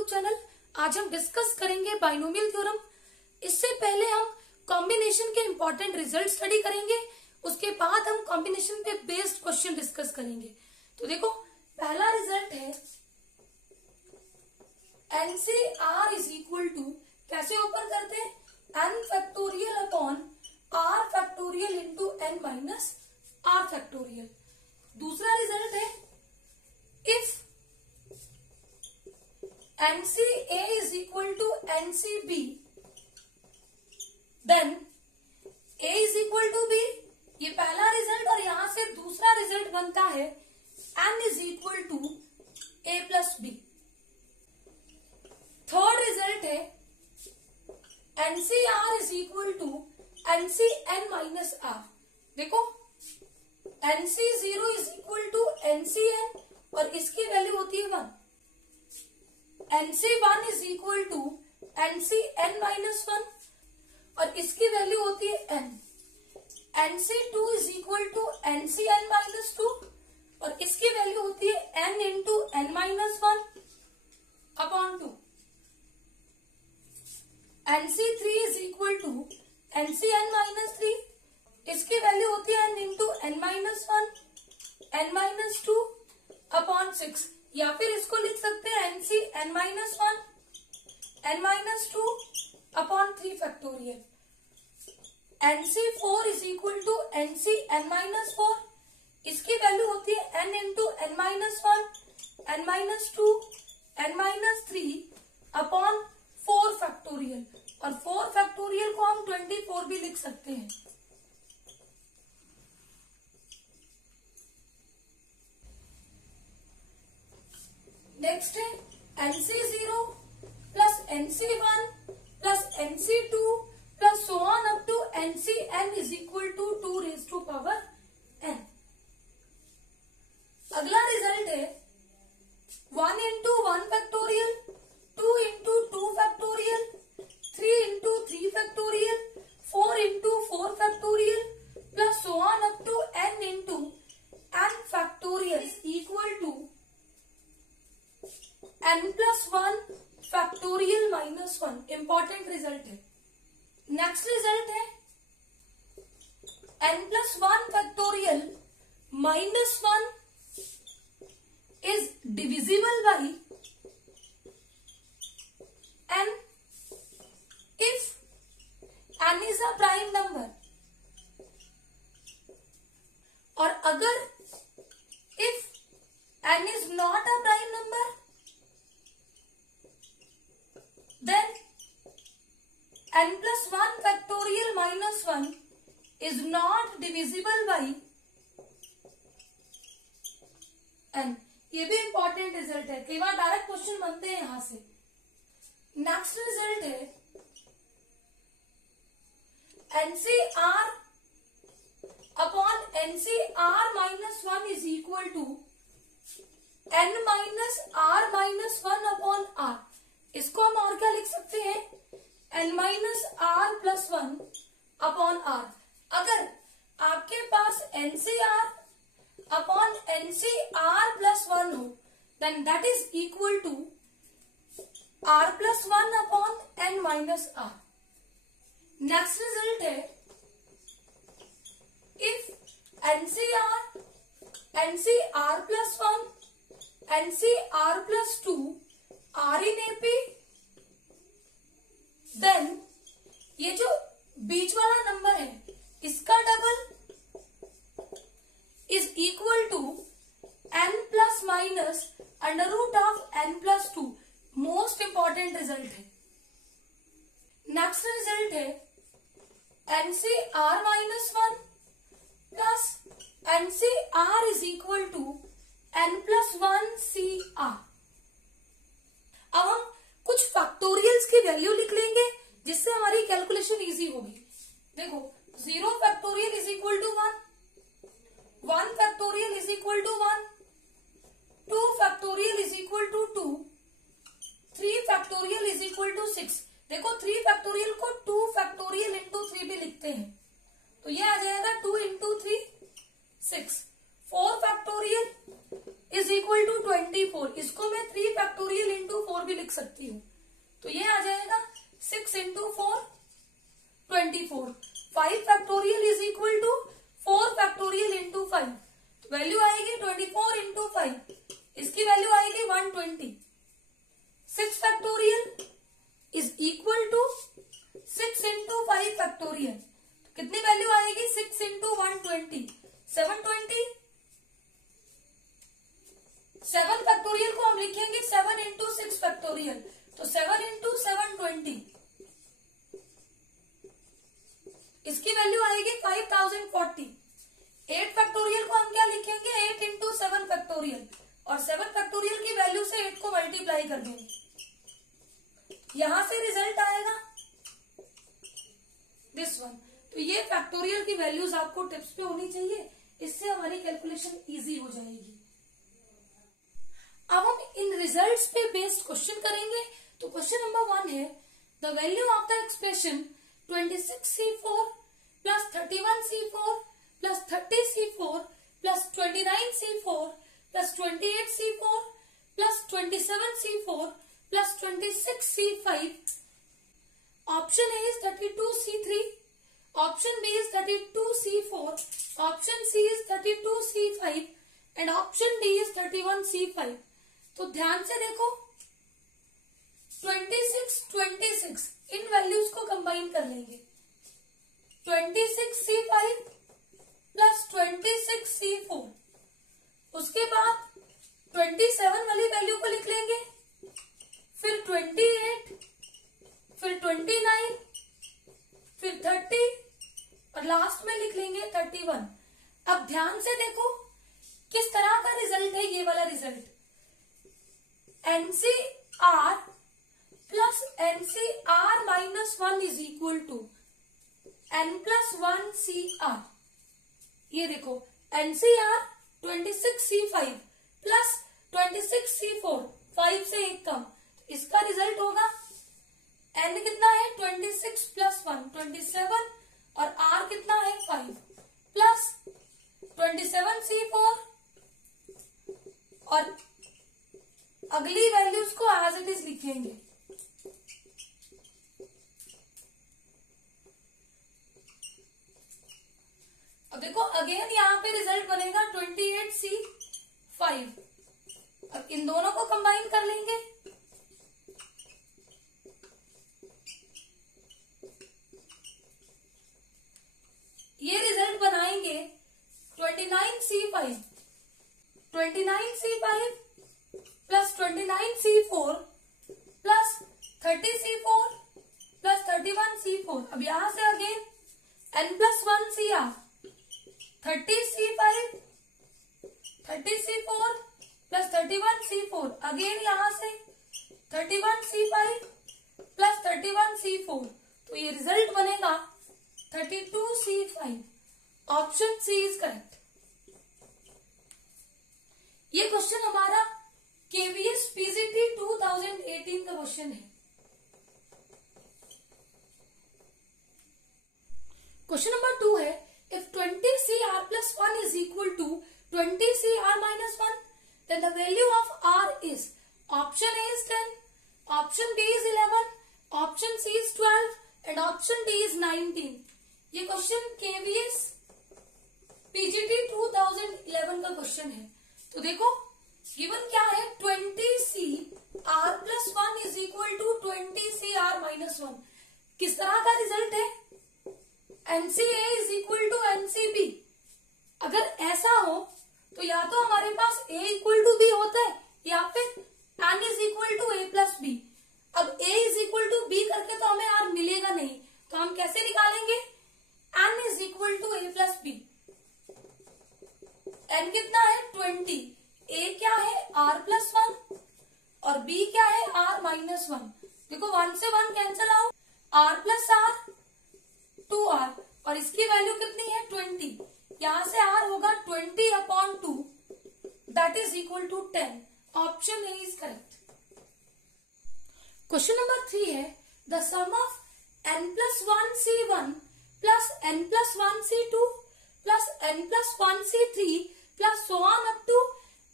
YouTube channel. आज हम discuss करेंगे बाइनोमियल थ्योरम। इससे पहले हम कॉम्बिनेशन के इंपॉर्टेंट रिजल्ट स्टडी करेंगे, उसके बाद हम कॉम्बिनेशन पे बेस्ड क्वेश्चन डिस्कस करेंगे। तो देखो, पहला रिजल्ट है NCR इज इक्वल टू, कैसे ओपन करते हैं, n factorial upon r factorial into n minus r factorial. दूसरा रिजल्ट है if NCA is equal to NCB, then A is equal to B। ये पहला रिजल्ट, और यहां से दूसरा रिजल्ट बनता है N is equal to A plus B। Third result है NCR is equal to NCN minus R। देखो, NC0 is equal to NCN और इसकी वैल्यू होती है 1। NC1 is equal to NCN minus 1 और इसकी वैल्यू होती है n। NC2 is equal to NCN minus 2 और इसकी वैल्यू होती है n into n minus 1 upon 2। NC3 is equal to NCN minus 3, इसकी वैल्यू होती है n into n minus 1 n minus 2 upon 6, या फिर इसको लिख सकते हैं NCN minus 1 n minus 2 upon 3 factorial. NC4 is equal to NCN minus 4, इसकी वैल्यू होती है n into n minus 1 n minus 2 n minus 3 upon 4 factorial, और 4 फैक्टोरियल को हम 24 भी लिख सकते हैं। नेक्स्ट है NC0 plus NC1 plus NC2 plus so on up to NCN is equal to 2 raise to power n। अगला रिजल्ट है 1 into 1 factorial, 2 into 2 factorial, 3 into 3 factorial, 4 into 4 factorial plus so on up to n into n factorial equal to n plus 1 factorial minus 1। Important result है। Next result है n plus 1 factorial minus 1 is divisible by n if n is a prime number, और अगर if n is not a prime number then n plus 1 factorial minus 1 is not divisible by n। ये भी important result है, कई बार direct question बनते हैं यहां से। नेक्स्ट रिजल्ट है NCR upon NCR minus 1 is equal to n minus R minus 1 upon R। इसको हम और क्या लिख सकते हैं, n minus R plus 1 upon R। अगर आपके पास NCR अपॉन NCR प्लस 1 हो, then that is equal to R plus 1 upon n minus R। Next result है if NCR plus 1 NCR plus 2 R in AP, then ये जो बीच वाला number है इसका double is equal to n plus minus under root of n plus 2। Most important result है। Next result है NCR minus 1 plus NCR is equal to n plus 1 CR। अब हम कुछ फैक्टोरियल्स की वैल्यू लिख लेंगे जिससे हमारी कैलकुलेशन इजी होगी। देखो, 0 factorial is equal to 1, 1 factorial is equal to 1, 2 factorial is equal to 2, 3 factorial is equal to 6। देखो, 3 फैक्टोरियल को 2 फैक्टोरियल इंटू 3 भी लिखते हैं, तो ये आ जाएगा 2 into 3 6। 4 factorial is equal to 20 24, इसको मैं 3 फैक्टोरियल इंटू 4 भी लिख सकती हूँ, तो ये आ जाएगा 6 into 4 24। 5 factorial is equal to 4 factorial into 5, तो वैल्यू आएगी 24 इंटू 5, इसकी वैल्यू आएगी 120। 6 factorial is equal to 6 into 5 factorial, कितनी वैल्यू आएगी 6 इंटू 120, 720। 7 फैक्टोरियल को हम लिखेंगे 7 इंटू 6 फैक्टोरियल, तो 7 इंटू 720, इसकी वैल्यू आएगी 5040। 8 फैक्टोरियल को हम क्या लिखेंगे 8 इंटू 7 फैक्टोरियल, और 7 फैक्टोरियल की वैल्यू से 8 को मल्टीप्लाई कर देंगे, यहां से रिजल्ट आएगा दिस वन। तो ये फैक्टोरियल की वैल्यूज आपको टिप्स पे होनी चाहिए, इससे हमारी कैलकुलेशन इजी हो जाएगी। अब हम इन रिजल्ट्स पे बेस्ड क्वेश्चन करेंगे। तो क्वेश्चन नंबर 1 है, the value of the expression 26C4 plus 31C4 plus 30C4 plus 29C4 plus 28C4 plus 27C4 plus 26C5, option A is 32C3, option B is 32C4, option C is 32C5 and option D is 31C5। तो ध्यान से देखो 26 इन values को combine कर लेंगे, 26C5 plus 26C4, उसके बाद 27 वाली वैल्यू को लिख लेंगे, फिर 28, फिर 29, फिर 30 और लास्ट में लिख लेंगे 31। अब ध्यान से देखो किस तरह का रिजल्ट है ये वाला result, NCR plus NCR minus 1 is equal to N plus 1 CR। ये देखो NCR 26C5 प्लस 26C4, 5 से एक कम, इसका रिजल्ट होगा N कितना है 26 प्लस 1 27 और R कितना है 5 प्लस 27C4 और अगली वैल्यूज को एज इट इज लिखेंगे। अब देखो अगेन यहाँ पे रिजल्ट बनेगा 28C5। अब इन दोनों को कंबाइन कर लेंगे, ये रिजल्ट बनाएंगे 29C5 plus 29C4 plus 30C4 plus 31C4। अब यहां से again N plus 1 CR 30C5 30C4 plus 31C4, again यहां से 31C5 प्लस 31C4, तो ये रिजल्ट बनेगा 32C5। Option C is correct. ये क्वेश्चन हमारा KVS PGT 2018 का क्वेश्चन है। क्वेश्चन नंबर 2 है, if 20CR plus 1 is equal to 20CR minus 1, then the value of R is, option A is 10, option B is 11, option C is 12 and option D is 19। ये question KVS PGT 2011 का question है। तो देखो given क्या है 20CR plus 1 is equal to 20CR minus 1। किस तरह का रिजल्ट है, NCA is equal to NCB। अगर ऐसा हो तो या तो हमारे पास A equal to B होता है या फिर N is equal to A plus B। अब A is equal to B करके तो हमें R मिलेगा नहीं, तो हम कैसे निकालेंगे, N is equal to A plus B। N कितना है 20, A क्या है R plus 1 और B क्या है R minus 1। देखो 1 से 1 cancel out, R plus R 2R और इसकी वैल्यू कितनी है 20, यहां से R होगा 20/2 that is equal to 10। Option A is correct. Question number 3 है, the sum of n plus 1 C1 plus n plus 1 C2 plus n plus 1 C3 plus so on up to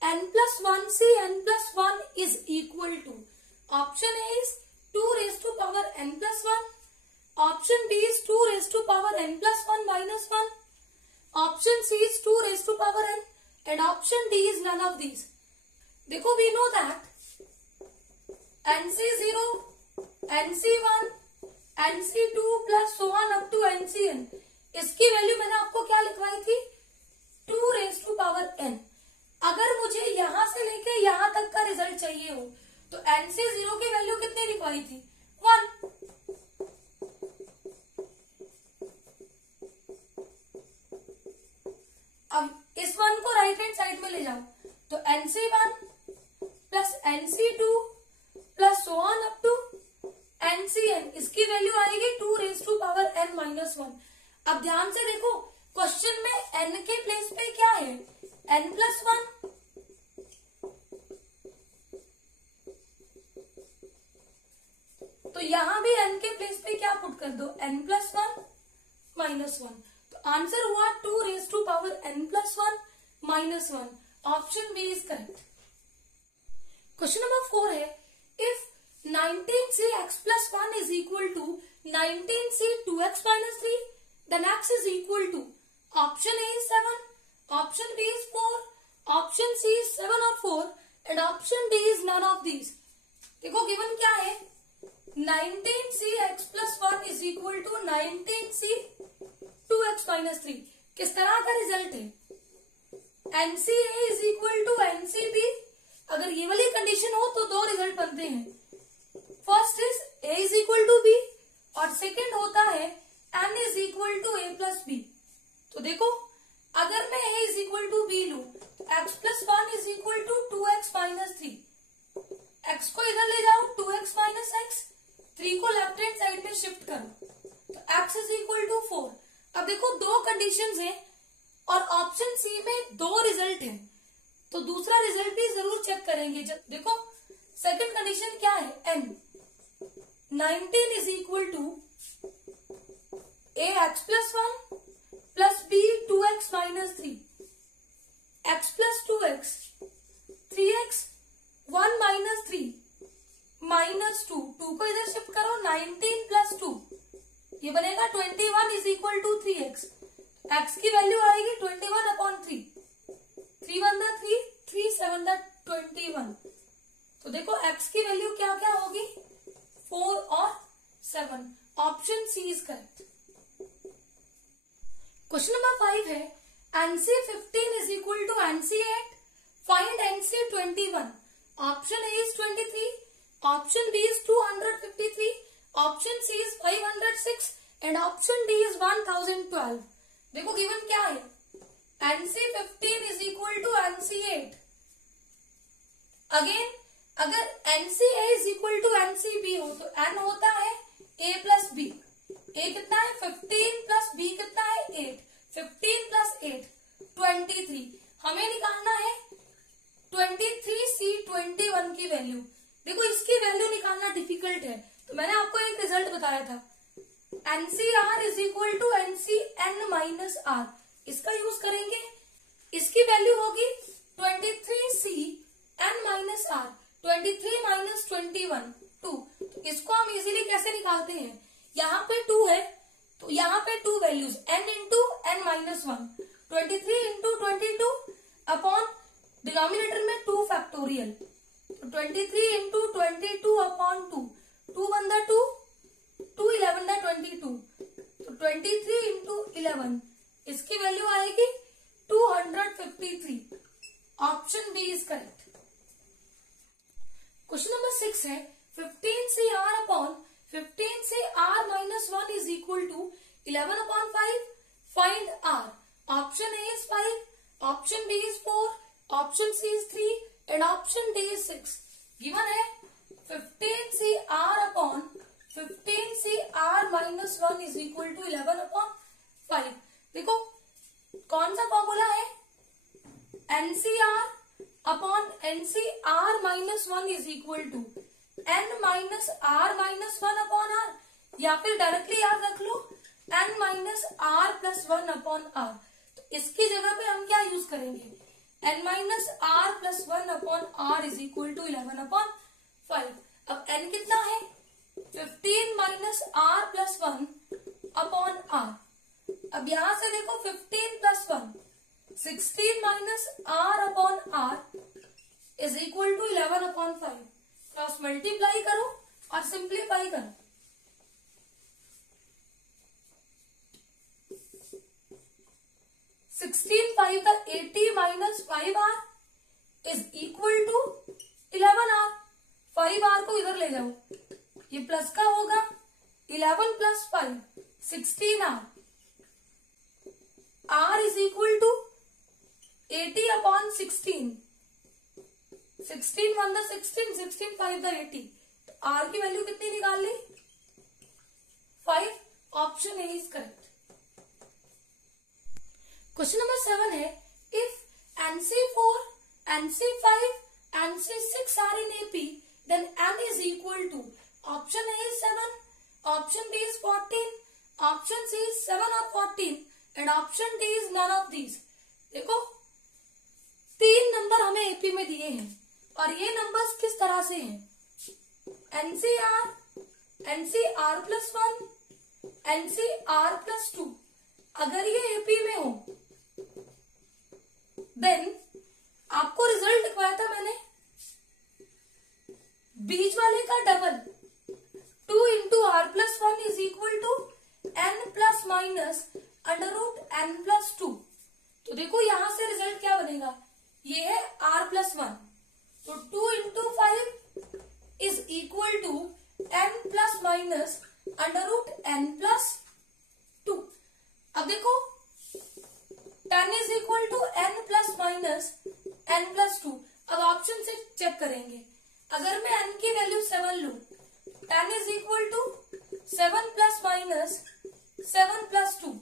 n+1 से n+1 is equal to, option A is 2 raised to power n+1, option B is 2 raised to power n+1 minus 1, option C is 2 raised to power n, and option D is none of these. देखो we know that NC0, NC1, NC2 plus so on up to NCn, इसकी value मैंने आपको क्या लिखवाई थी, 2 raise to power n। अगर मुझे यहां से लेके यहां तक का रिजल्ट चाहिए हो तो NC0 की वैल्यू कितनी लिखवाई थी, 1। अब इस 1 को राइट हैंड साइड में ले जाओ तो NC1 plus NC2 plus so on up to NCn, इसकी वैल्यू आएगी 2 raise to power n minus 1। अब ध्यान से देखो क्वेश्चन में n के प्लेस पे क्या है, n+1, तो यहां भी n के प्लेस पे क्या पुट कर दो, n+1 माइनस 1। तो आंसर हुआ 2 raise to power n+1 minus 1। Option B is correct. Question number 4 है, if 19c x plus 1 is equal to 19c 2x minus 3, then x is equal to, option A is 7, option B is 4, option C is 7 or 4, and option D is none of these। देखो given क्या है, 19c x plus 1 is equal to 19c 2x minus 3। किस तरह का result है, NCA is equal to NCB। अगर ये वाली कंडीशन हो तो दो रिजल्ट बनते हैं, first is A is equal to B और सेकेंड होता है N is equal to A plus B। तो देखो अगर मैं A is equal to B लूं तो x plus 1 is equal to 2x minus 3, x को इधर ले जाओ 2x minus x, 3 को लेफ्ट हैंड साइड में शिफ्ट करो तो x is equal to 4। अब देखो दो कंडीशंस हैं और ऑप्शन सी में दो रिजल्ट हैं, तो दूसरा रिजल्ट भी जरूर चेक करेंगे। जब देखो सेकंड कंडीशन क्या है, n 19 is equal to A x plus 1 plus B 2x minus 3, x plus 2x 3x 1 minus 3 minus 2, 2 को इधर शिफ्ट करो 19 plus 2, ये बनेगा 21 is equal to 3x, x की वैल्यू आएगी 21 upon 3, 3 1 दा 3, 3 7 दा 21। तो देखो x की वैल्यू क्या क्या होगी, 4 और 7। Option C is correct. Question number 5 है, NC15 is equal to NC8, find NC21। Option A is 23, option B is 253, option C is 506 and option D is 1012। देखो गिवन क्या है, NC15 is equal to NC8। Again अगर NCA is equal to NCB हो तो N होता है A plus B। A कितना है 15 plus B कितना है 8, 15 plus 8 23। हमें निकालना है 23C21 की वैल्यू। देखो इसकी वैल्यू निकालना डिफिकल्ट है, तो मैंने आपको एक रिजल्ट बताया था, NCR is equal to NCN minus R। इसका यूज करेंगे, इसकी वैल्यू होगी 23CN minus R, 23 minus 21 2। तो इसको हम इजीली कैसे निकालते हैं, यहाँ पे 2 है तो यहाँ पे 2 values n into n minus 1, 23 into 22 upon denominator में 2 फैक्टोरियल, तो 23 इंटू 22 अपॉन 2, 2 1 दा 2, 2 11 दा 22, तो 23 इंटू 11, इसकी वैल्यू आएगी 253। Option B is correct. Question number 6 है, 15CR upon 15CR minus 1 is equal to 11 upon 5, find R। Option A is 5, option B is 4, option C is 3 and option D is 6। Given है 15CR upon 15CR minus 1 is equal to 11 upon 5। देखो कौन सा formula है, NCR upon NCR minus 1 is equal to N minus R minus 1 upon R, या फिर directly याद रख लो N minus R plus 1 upon R। तो इसकी जगह पे हम क्या यूज करेंगे, n minus R plus 1 upon R is equal to 11 upon 5। अब n कितना है? 15 minus R plus 1 upon R. अब यहां से देखो 15 plus 1 16 minus R upon R is equal to 11 upon 5। Cross multiply करो और सिंप्लीफाई करो। 16 5 का 80 minus 5r is equal to 11r। 5r को इधर ले जाओ, ये प्लस का होगा 11 plus 5 16r। r is equal to 80 upon 16। 16 1 द 16, 16 5 द 80। तो r की वैल्यू कितनी निकाल ली? 5। Option A is correct. Question number 7 है, if NC4, NC5, NC6 are in AP, then N is equal to option A is 7, option B is 14, option C is 7 or 14 and option D is none of these। देखो 3 number हमें AP में दिए हैं और ये numbers किस तरह से हैं? NCR, NCR plus 1, NCR plus 2। अगर ये AP में हो देन आपको रिजल्ट लिखवाया था मैंने, बीच वाले का double 2 into R plus 1 is equal to n plus minus under root n plus 2। तो देखो यहां से रिजल्ट क्या बनेगा? ये है r प्लस 1, तो 2 into 5 is equal to n plus minus under root n plus 2। अब देखो 10 is equal to n plus minus n plus 2। अब ऑप्शन से चेक करेंगे, अगर मैं n की वैल्यू 7 लू, 10 is equal to 7 plus minus 7 plus 2।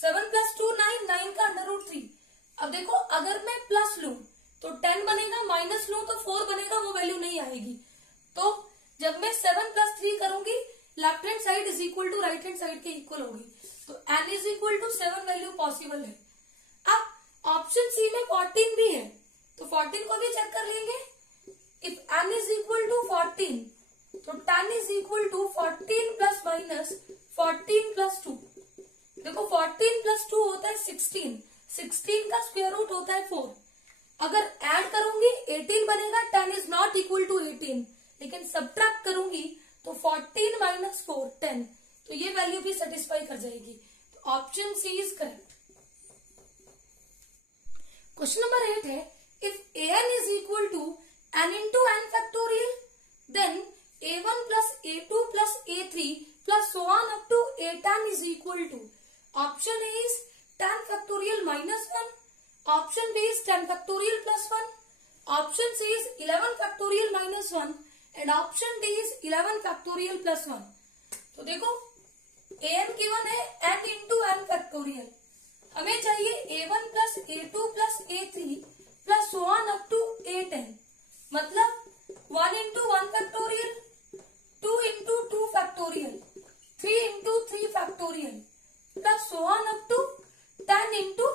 7 plus 2 9, 9 का अंडर रूट 3। अब देखो अगर मैं प्लस लू तो 10 बनेगा, माइनस लू तो 4 बनेगा, वो वैल्यू नहीं आएगी। तो जब मैं 7 प्लस 3 करूंगी, left hand side is equal to right hand side के इक्वल होगी, तो n is equal to 7 value possible है। अब ऑप्शन सी में 14 भी है, तो 14 को भी चेक कर लेंगे। If n is equal to 14 तो 10 is equal to 14 plus minus 14 plus 2। देखो 14 प्लस 2 होता है 16, 16 का स्क्वायर रूट होता है 4। अगर ऐड करूंगी 18 बनेगा, 10 इज नॉट इक्वल टू 18, लेकिन सब्ट्रैक्ट करूंगी तो 14 माइनस 4 10, तो ये वैल्यू भी सेटिस्फाई कर जाएगी। तो option C is correct. Question number 8 है, if an is equal to n into n factorial then a1 plus a2 plus a3 plus so on up to a10 is equal to. Option A is 10 factorial minus 1, option B is 10 factorial plus 1, option C is 11 factorial minus 1 and option D is 11 factorial plus 1। तो देखो an given है n into n factorial, हमें चाहिए a1 plus a2 plus a3 plus so on up to a10, मतलब 1 into 1 factorial, 2 into 2 factorial, 3 into 3 factorial plus so on up to 10 into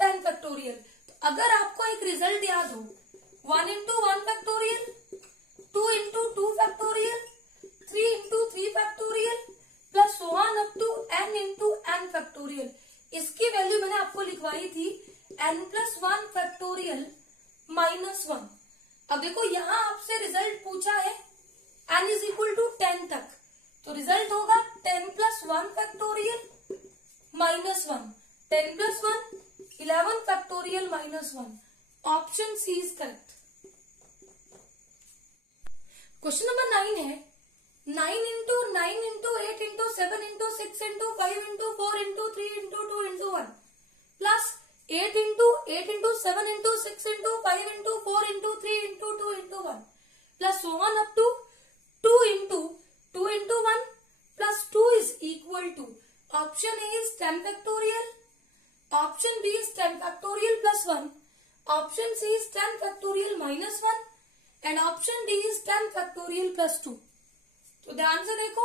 10 factorial. अगर आपको एक result याद हो, 1 into 1 factorial, 2 into 2 factorial, 3 into 3 factorial plus so on up to n into n factorial, इसकी value मैंने आपको लिखवाई थी n प्लस 1 फैक्टोरियल माइनस 1। अब देखो यहां आपसे रिजल्ट पूछा है n इज इक्वल टू 10 तक, तो रिजल्ट होगा 10 plus 1 factorial minus 1, 10 plus 1 11 factorial minus 1। Option C is correct. Question number 9 है, 9 into 9 into 8 into 7 into 6 into 5 into 4 into 3 into 2 into 1 plus 8 into 8 into 7 into 6 into 5 into 4 into 3 into 2 into 1 plus so on up to 2 into 2 into 1 plus 2 is equal to. Option A is 10 factorial, option B is 10 factorial plus 1, option C is 10 factorial minus 1 and option D is 10 factorial plus 2। तो ध्यान से देखो,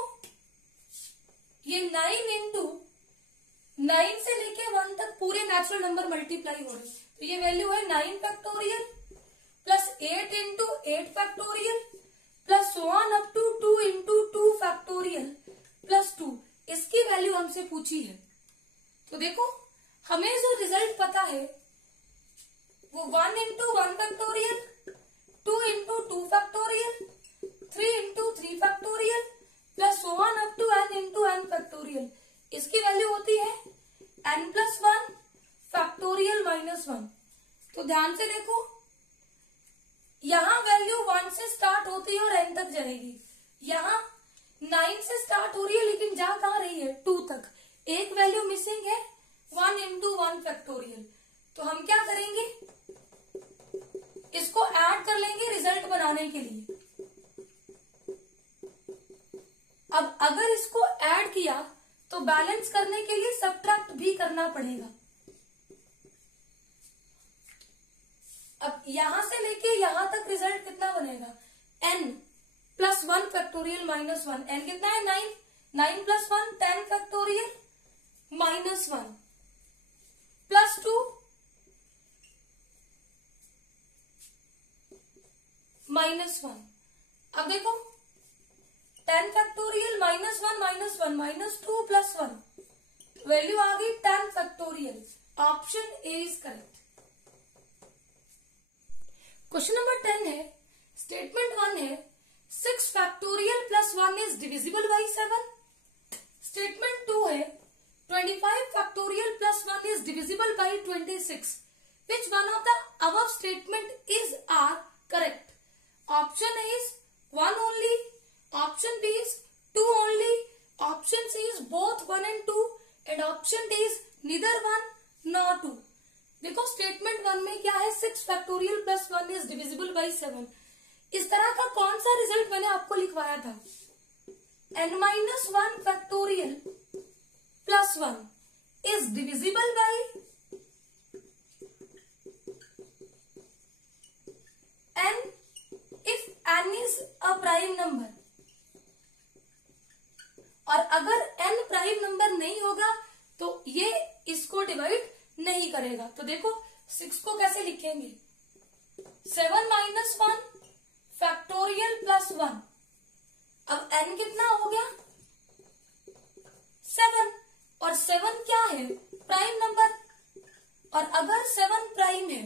ये 9 into 9 से लेके 1 तक पूरे natural number multiply हो रहे हैं, तो ये वैल्यू है 9 factorial plus 8 into 8 factorial plus 1 up to 2 into 2 factorial plus 2। इसकी वैल्यू हमसे पूछी है। तो देखो हमें जो रिजल्ट पता है वो 1 into 1 factorial, 2 into 2 factorial, 3 into 3 factorial plus 1 up to n into n factorial. इसकी वैल्यू होती है n प्लस 1 फैक्टोरियल माइनस 1। तो ध्यान से देखो, यहां वैल्यू 1 से स्टार्ट होती है और n तक जाएगी। यहां 9 से स्टार्ट हो रही है लेकिन जा कहां रही है 2 तक। एक वैल्यू मिसिंग है 1 इंटू 1 फैक्टोरियल। तो हम क्या करेंगे, इसको ऐड कर लेंगे रिजल्ट बनाने के लिए। अब अगर इसको ऐड किया तो बैलेंस करने के लिए सबट्रैक्ट भी करना पड़ेगा। अब यहां से लेके यहां तक रिजल्ट कितना बनेगा, n plus 1 factorial minus 1। n कितना है 9, 9 plus 1 10 factorial minus 1 plus 2 minus 1। अब देखो 10 factorial minus 1 minus 2 plus 1, value आ गई 10 factorial. Option A is correct. Question number 10 है, स्टेटमेंट 1 है 6 factorial plus 1 is divisible by 7। Statement 2 है 25 factorial plus 1 is divisible by 26. Which one of the above statement is are correct? Option A is 1 only, option B is 2 only, option C is both 1 and 2 and option D is neither 1 nor 2. देखो statement 1 में क्या है, 6 factorial plus 1 is divisible by 7। इस तरह का कौन सा result मैंने आपको लिखवाया था, n minus 1 factorial plus 1 is divisible by n if n is a prime number। और अगर n प्राइम नंबर नहीं होगा तो ये इसको डिवाइड नहीं करेगा। तो देखो 6 को कैसे लिखेंगे, 7 माइनस 1 फैक्टोरियल प्लस 1। अब n कितना हो गया 7, और 7 क्या है प्राइम नंबर, और अगर 7 प्राइम है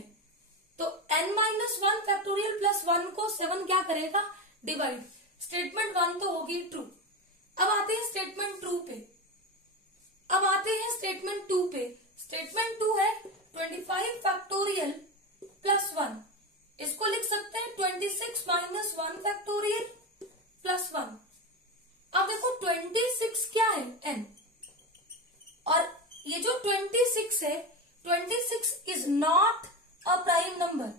तो n माइनस 1 फैक्टोरियल प्लस 1 को 7 क्या करेगा डिवाइड। स्टेटमेंट 1 तो होगी ट्रू। अब आते हैं स्टेटमेंट 2 पे। स्टेटमेंट 2 है 25 फैक्टोरियल प्लस 1, इसको लिख सकते हैं 26 माइनस 1 फैक्टोरियल प्लस 1। अब देखो 26 क्या है n, और ये जो 26 है 26 is not a prime number,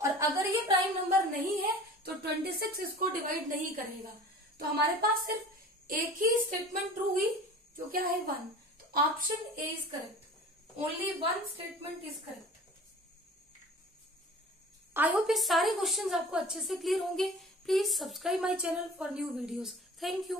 और अगर ये प्राइम नंबर नहीं है तो 26 इसको डिवाइड नहीं करेगा। तो हमारे पास सिर्फ एक ही स्टेटमेंट ट्रू हुई जो क्या है 1। तो option A is correct, only 1 statement is correct. I hope ये सारे क्वेश्चंस आपको अच्छे से क्लियर होंगे। Please subscribe my channel for new videos. Thank you.